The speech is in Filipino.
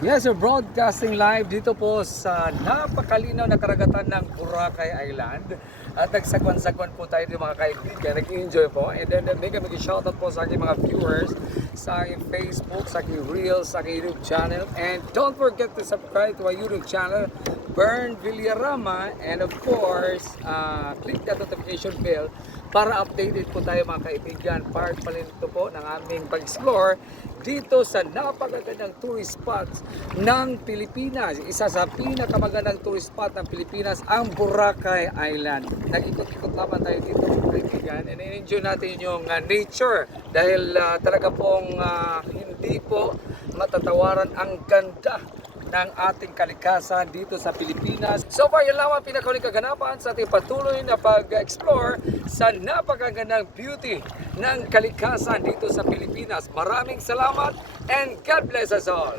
Yes, we're broadcasting live dito po sa napakalinaw na karagatan ng Boracay Island. At nagsagwan-sagwan po tayo ng mga kaibigan, nag-enjoy po. And then mega shoutout po sa aking mga viewers, sa aking Facebook, sa aking Reels, sa aking YouTube channel. And don't forget to subscribe to my YouTube channel, Bern Villarama. And of course, click that notification bell para updated po tayo mga kaibigan. Part pa rin ito po ng aming pag-explore dito sa napakagandang tourist spots ng Pilipinas. Isa sa pinakamagandang tourist spot ng Pilipinas, ang Boracay Island. Nag-ikot-ikot naman tayo dito mga kaibigan and enjoy natin yung nature dahil talaga pong hindi po matatawaran ang ganda ng ating kalikasan dito sa Pilipinas. So far, yan lang ang pinakahuling kaganapan sa ating patuloy na pag-explore sa napakagandang beauty ng kalikasan dito sa Pilipinas. Maraming salamat and God bless us all!